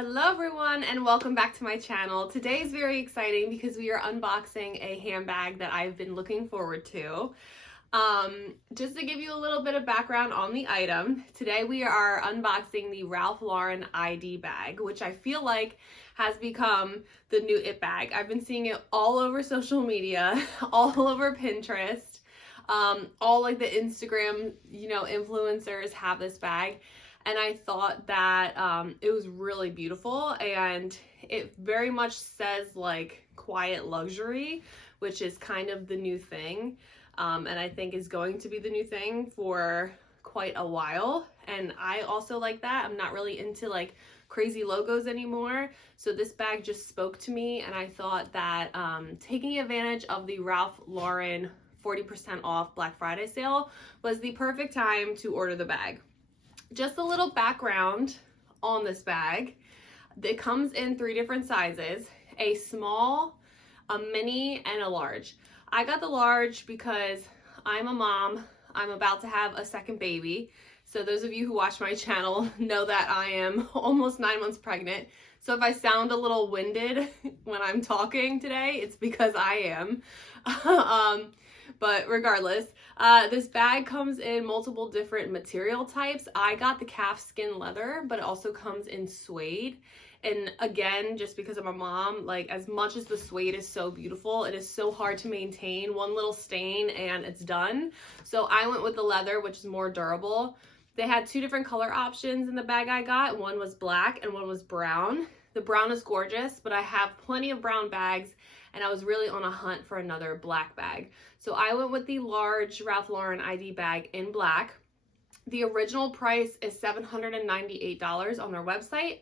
Hello everyone and welcome back to my channel. Today is very exciting because we are unboxing a handbag that I've been looking forward to. Just to give you a little bit of background on the item, today we are unboxing the Ralph Lauren ID bag, which I feel like has become the new it bag. I've been seeing it all over social media, all over Pinterest. All like the Instagram, influencers have this bag. And I thought that it was really beautiful, and it very much says like quiet luxury, which is kind of the new thing, and I think is going to be the new thing for quite a while. And I also like that. I'm not really into like crazy logos anymore, so this bag just spoke to me, and I thought that taking advantage of the Ralph Lauren 40% off Black Friday sale was the perfect time to order the bag. Just a little background on this bag. It comes in 3 different sizes: a small, a mini, and a large. I got the large because I'm a mom. I'm about to have a second baby. So those of you who watch my channel know that I am almost 9 months pregnant. So if I sound a little winded when I'm talking today, it's because I am. But regardless, this bag comes in multiple different material types. I got the calfskin leather, but it also comes in suede. And again, just because I'm a mom, like as much as the suede is so beautiful, it is so hard to maintain. One little stain and it's done. So I went with the leather, which is more durable. They had 2 different color options in the bag I got. One was black and one was brown. The brown is gorgeous, but I have plenty of brown bags, and I was really on a hunt for another black bag. So I went with the large Ralph Lauren ID bag in black. The original price is $798 on their website,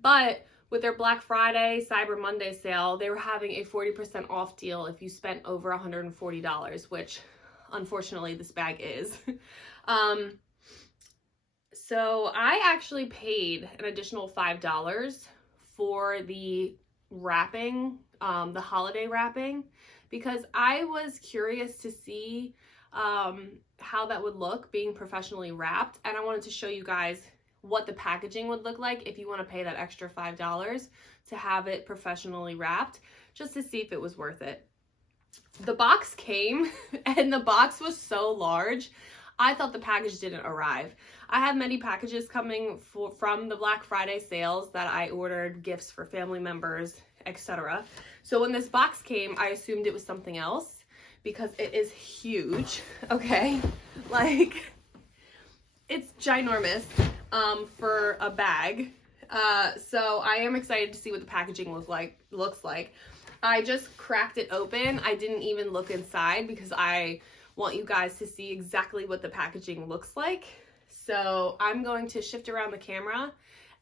but with their Black Friday, Cyber Monday sale, they were having a 40% off deal if you spent over $140, which unfortunately this bag is. So I actually paid an additional $5 for the wrapping, the holiday wrapping, because I was curious to see how that would look being professionally wrapped, and I wanted to show you guys what the packaging would look like if you want to pay that extra $5 to have it professionally wrapped, just to see if it was worth it. The box came and the box was so large, I thought the package didn't arrive. I have many packages coming from the Black Friday sales that I ordered, gifts for family members, etc. So when this box came, I assumed it was something else because it is huge, okay? Like, it's ginormous for a bag. So I am excited to see what the packaging looks like. I just cracked it open. I didn't even look inside because I want you guys to see exactly what the packaging looks like. So I'm going to shift around the camera,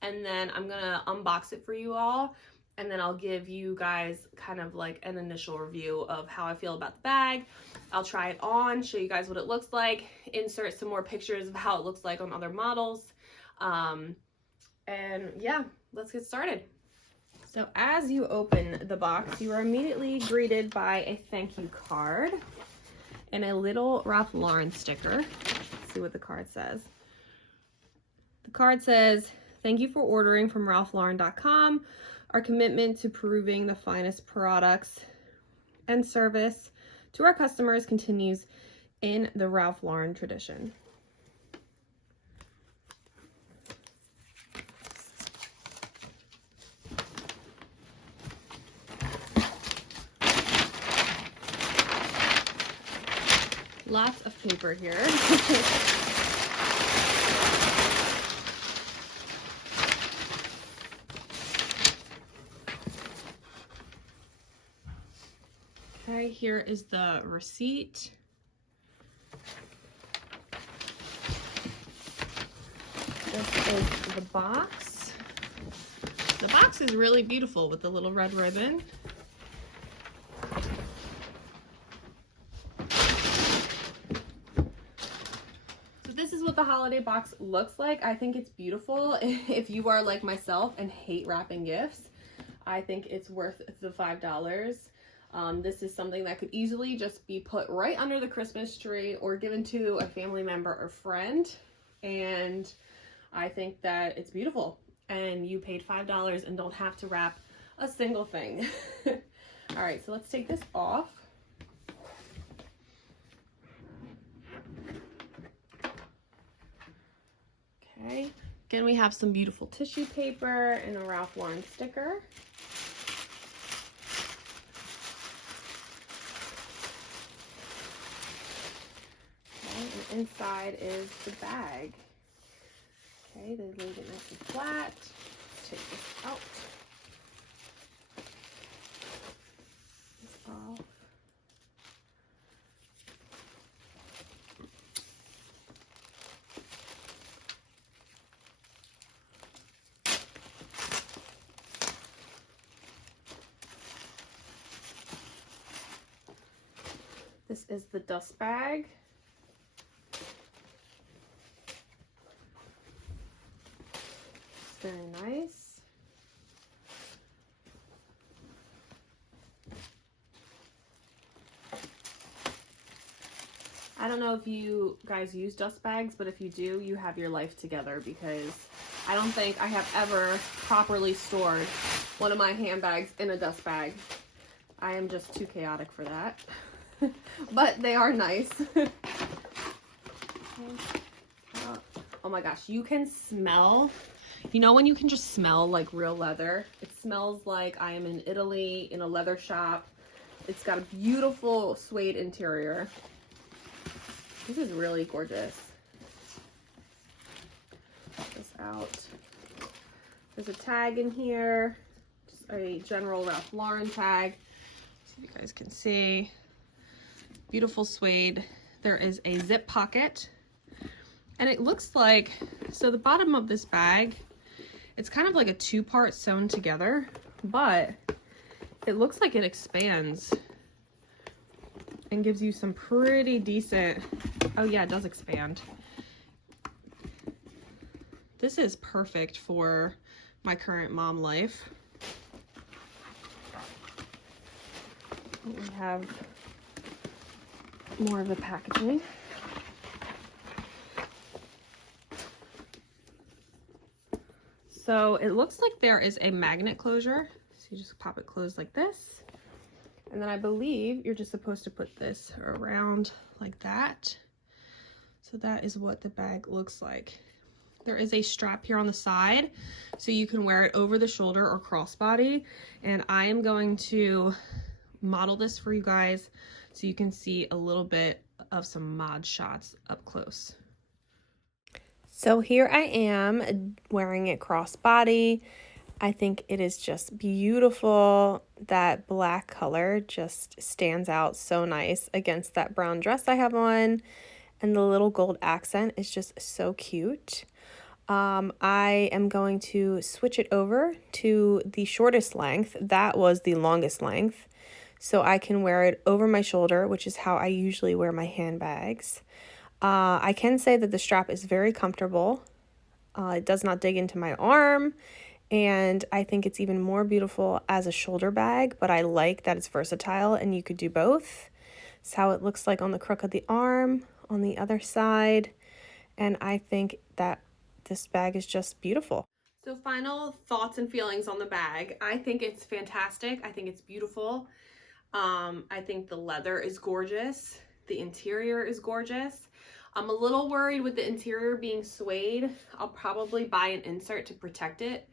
and then I'm gonna unbox it for you all, and then I'll give you guys kind of like an initial review of how I feel about the bag. I'll try it on, show you guys what it looks like, insert some more pictures of how it looks like on other models. And yeah, let's get started. So as you open the box, you are immediately greeted by a thank you card and a little Ralph Lauren sticker. Let's see what the card says. The card says, "Thank you for ordering from ralphlauren.com. Our commitment to proving the finest products and service to our customers continues in the Ralph Lauren tradition." Lots of paper here. Okay, here is the receipt. This is the box. The box is really beautiful with the little red ribbon. This is what the holiday box looks like. I think it's beautiful. If you are like myself and hate wrapping gifts, I think it's worth the $5. This is something that could easily just be put right under the Christmas tree or given to a family member or friend. And I think that it's beautiful. and you paid $5 and don't have to wrap a single thing. All right, so let's take this off. Okay, again, we have some beautiful tissue paper and a Ralph Lauren sticker. Okay, and inside is the bag. Okay, they laid it nice and flat. Let's take this out. This off. This is the dust bag. It's very nice. I don't know if you guys use dust bags, but if you do, you have your life together, because I don't think I have ever properly stored one of my handbags in a dust bag. I am just too chaotic for that. But they are nice. Oh my gosh, you can smell, you know when you can just smell like real leather? It smells like I am in Italy in a leather shop. It's got a beautiful suede interior. This is really gorgeous. Check this out. There's a tag in here, just a general Ralph Lauren tag. So you guys can see. Beautiful suede. There is a zip pocket, and it looks like, so the bottom of this bag, it's kind of like a two-part sewn together, but it looks like it expands and gives you some pretty decent, oh yeah, it does expand. This is perfect for my current mom life. We have more of the packaging. So it looks like there is a magnet closure. So you just pop it closed like this. And then I believe you're just supposed to put this around like that. So that is what the bag looks like. There is a strap here on the side, so you can wear it over the shoulder or crossbody. And I am going to model this for you guys so you can see a little bit of some mod shots up close. So here I am wearing it crossbody. I think it is just beautiful. That black color just stands out so nice against that brown dress I have on. And the little gold accent is just so cute. I am going to switch it over to the shortest length. That was the longest length. So I can wear it over my shoulder, which is how I usually wear my handbags. I can say that the strap is very comfortable. It does not dig into my arm. And I think it's even more beautiful as a shoulder bag, but I like that it's versatile and you could do both. It's how it looks like on the crook of the arm, on the other side. And I think that this bag is just beautiful. So final thoughts and feelings on the bag. I think it's fantastic. I think it's beautiful. I think the leather is gorgeous. The interior is gorgeous. I'm a little worried with the interior being suede. I'll probably buy an insert to protect it,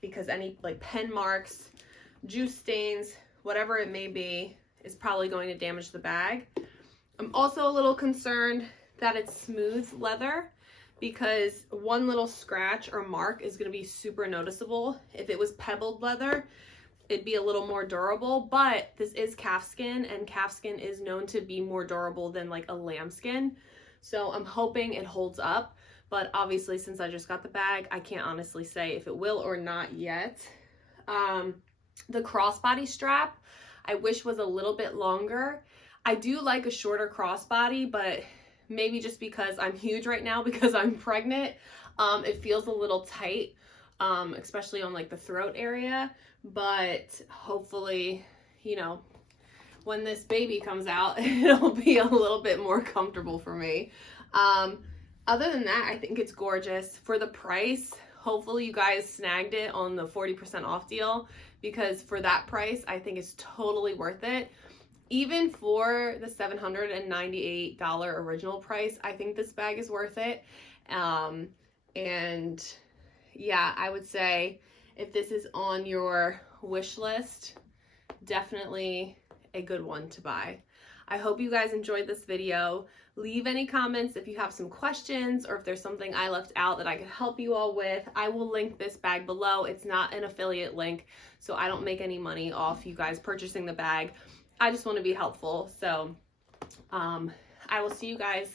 because any like pen marks, juice stains, whatever it may be, is probably going to damage the bag. I'm also a little concerned that it's smooth leather, because one little scratch or mark is going to be super noticeable. If it was pebbled leather, it'd be a little more durable, but this is calfskin, and calfskin is known to be more durable than like a lambskin. So I'm hoping it holds up, but obviously since I just got the bag, I can't honestly say if it will or not yet. The crossbody strap, I wish was a little bit longer. I do like a shorter crossbody, but maybe just because I'm huge right now because I'm pregnant, it feels a little tight, especially on like the throat area. But hopefully, you know, when this baby comes out, it'll be a little bit more comfortable for me. Other than that, I think it's gorgeous. For the price, Hopefully you guys snagged it on the 40% off deal, because for that price, I think it's totally worth it. Even for the $798 original price, I think this bag is worth it. And yeah, I would say if this is on your wish list, definitely a good one to buy. I hope you guys enjoyed this video. Leave any comments if you have some questions, or if there's something I left out that I could help you all with. I will link this bag below. It's not an affiliate link, so I don't make any money off you guys purchasing the bag. I just want to be helpful. So I will see you guys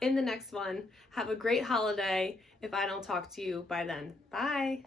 in the next one. Have a great holiday if I don't talk to you by then. Bye.